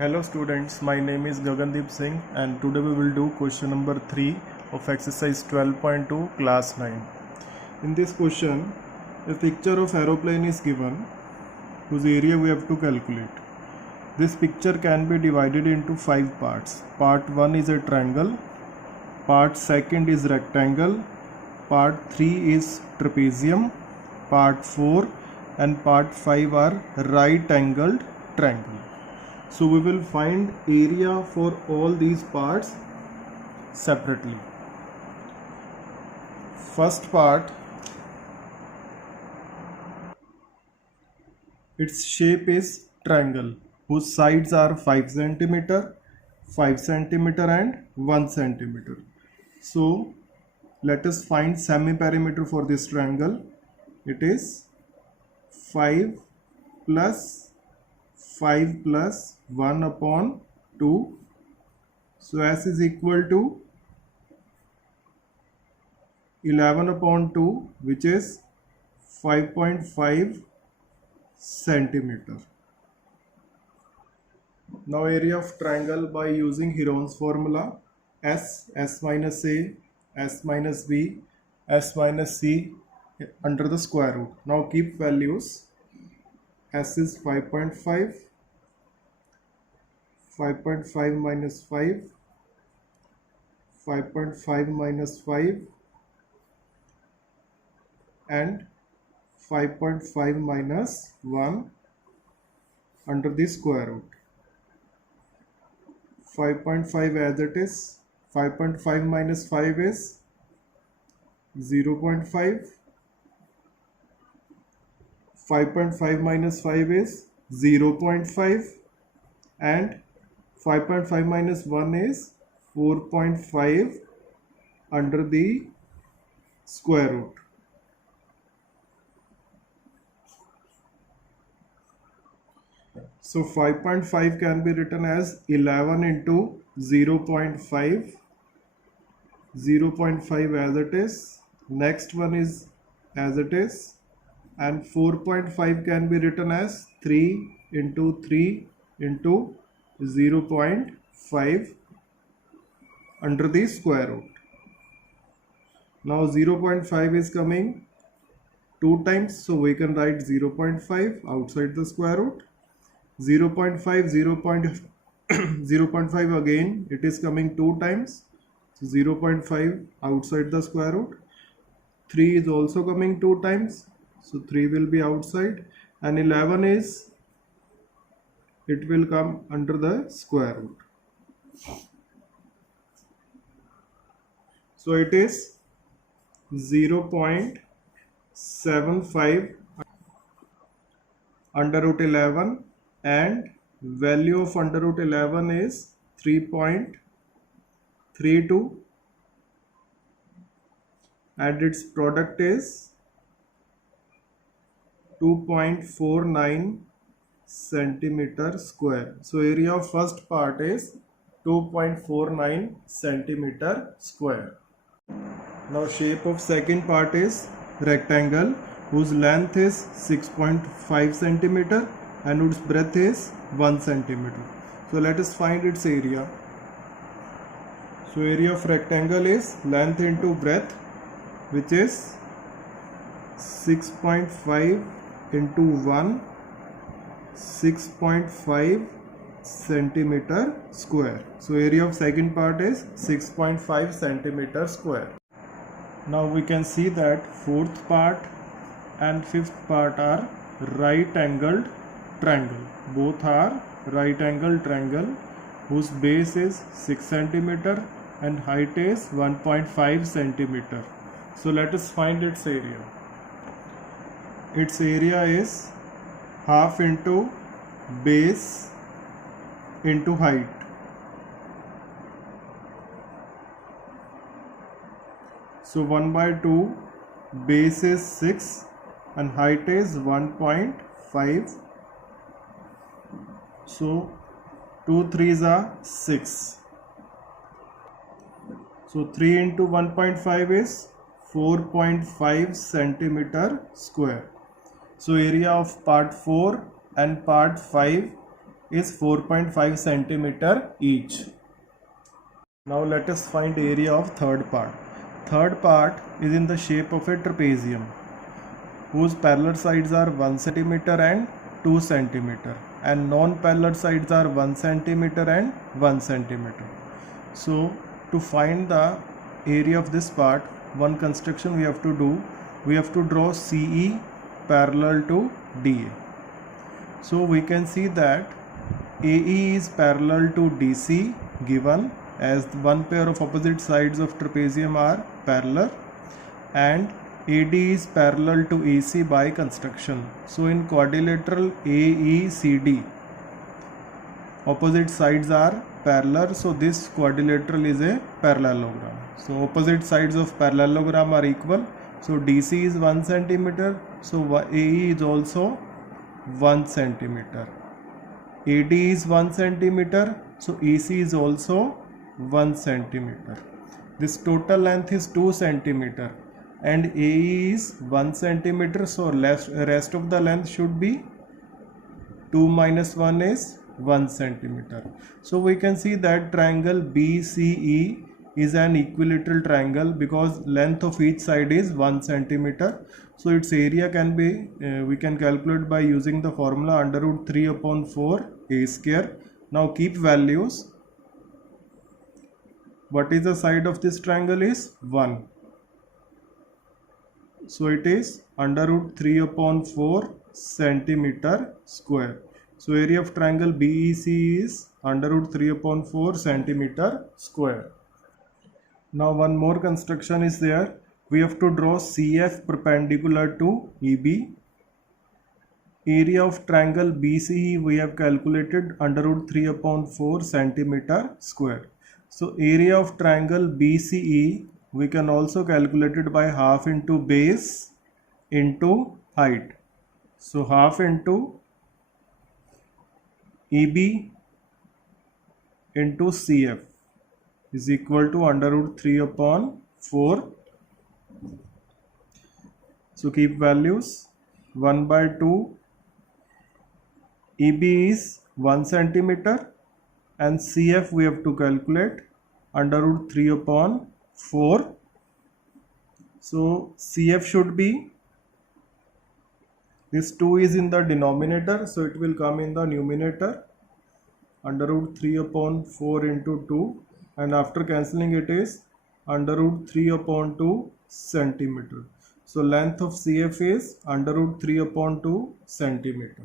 Hello students, my name is Gagandeep Singh and today we will do question number 3 of exercise 12.2 class 9. In this question, a picture of aeroplane is given whose area we have to calculate. This picture can be divided into 5 parts. Part 1 is a triangle, part 2 is rectangle, part 3 is trapezium, part 4 and part 5 are right angled triangle. So we will find area for all these parts separately. First part, its shape is triangle whose sides are 5 cm, 5 cm and 1 cm. So let us find semi-perimeter for this triangle. It is 5 plus 5 plus 1 upon 2. So S is equal to 11 upon 2, which is 5.5 centimeter. Now area of triangle by using Heron's formula, S minus A, S minus B, S minus C under the square root. Now keep values. S is 5.5, 5.5 minus 5, 5.5 minus 5 and 5.5 minus 1 under the square root. 5.5 as it is, 5.5 minus 5 is 0.5, 5.5 minus 5 is 0.5 and 5.5 minus 1 is 4.5 under the square root. So 5.5 can be written as 11 into 0.5, 0.5 as it is, next one is as it is, and 4.5 can be written as 3 into 3 into 0.5 under the square root. Now 0.5 is coming 2 times, so we can write 0.5 outside the square root. 0.5, 0.5 again, it is coming 2 times, so 0.5 outside the square root. 3 is also coming 2 times, so 3 will be outside, and 11 is, it will come under the square root. So it is 0.75 under root 11 and value of under root 11 is 3.32 and its product is 2.49 centimeter square. So area of first part is 2.49 centimeter square. Now shape of second part is rectangle whose length is 6.5 centimeter and whose breadth is 1 centimeter. So let us find its area. So area of rectangle is length into breadth, which is 6.5 into 1, 6.5 centimeter square. So area of second part is 6.5 centimeter square. Now we can see that fourth part and fifth part are right angled triangle. Both are right angled triangle whose base is 6 centimeter and height is 1.5 centimeter. So let us find its area. Its area is half into base into height. So 1 by 2, base is 6 and height is 1.5. So 2 3s are 6. So 3 into 1.5 is 4.5 centimeter square. So area of part 4 and part 5 is 4.5 centimeter each. Now let us find area of third part. Third part is in the shape of a trapezium whose parallel sides are 1 centimeter and 2 centimeter and non-parallel sides are 1 centimeter and 1 centimeter. So to find the area of this part, one construction we have to do, we have to draw CE parallel to DA. So we can see that AE is parallel to DC given as one pair of opposite sides of trapezium are parallel, and AD is parallel to AC by construction. So in quadrilateral AECD, opposite sides are parallel, so this quadrilateral is a parallelogram. So opposite sides of parallelogram are equal. So DC is 1 centimeter, so AE is also 1 centimeter. AD is 1 centimeter, so AC is also 1 centimeter. This total length is 2 centimeter and AE is 1 centimeter, so rest of the length should be 2 minus 1 is 1 centimeter. So we can see that triangle BCE is an equilateral triangle because length of each side is 1 centimeter. So its area can be, we can calculate by using the formula under root 3 upon 4 a square. Now keep values. What is the side of this triangle is 1. So it is under root 3 upon 4 centimeter square. So area of triangle BEC is under root 3 upon 4 centimeter square. Now one more construction is there. We have to draw CF perpendicular to EB. Area of triangle BCE we have calculated under root 3 upon 4 centimeter square. So area of triangle BCE we can also calculate it by half into base into height. So half into EB into CF is equal to under root 3 upon 4. So keep values. 1 by 2. EB is 1 centimeter and CF we have to calculate under root 3 upon 4. So CF should be, this 2 is in the denominator, so it will come in the numerator, under root 3 upon 4 into 2, and after cancelling it is under root 3 upon 2 centimeter. So length of CF is under root 3 upon 2 centimeter.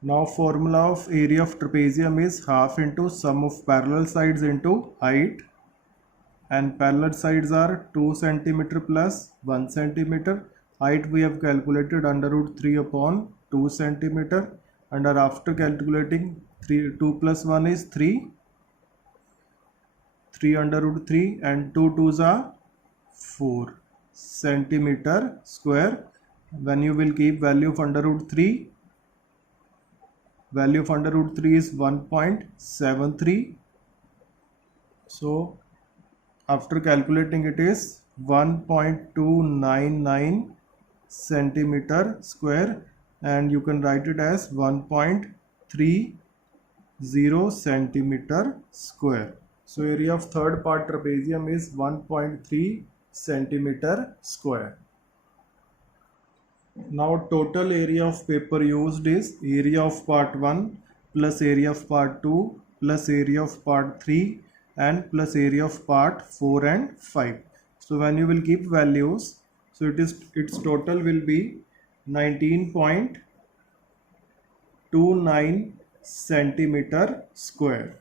Now formula of area of trapezium is half into sum of parallel sides into height, and parallel sides are 2 centimeter plus 1 centimeter. Height we have calculated under root 3 upon 2 centimeter, and after calculating 2 plus 1 is 3 under root 3 and 2 2s are 4 centimeter square. When you will keep value of under root 3, value of under root 3 is 1.73. So after calculating it is 1.299 centimeter square, and you can write it as 1.30 centimeter square. So area of third part trapezium is 1.3 centimeter square. Now total area of paper used is area of part 1 plus area of part 2 plus area of part 3 and plus area of part 4 and 5. So when you will keep values, so its total will be 19.29 centimeter square.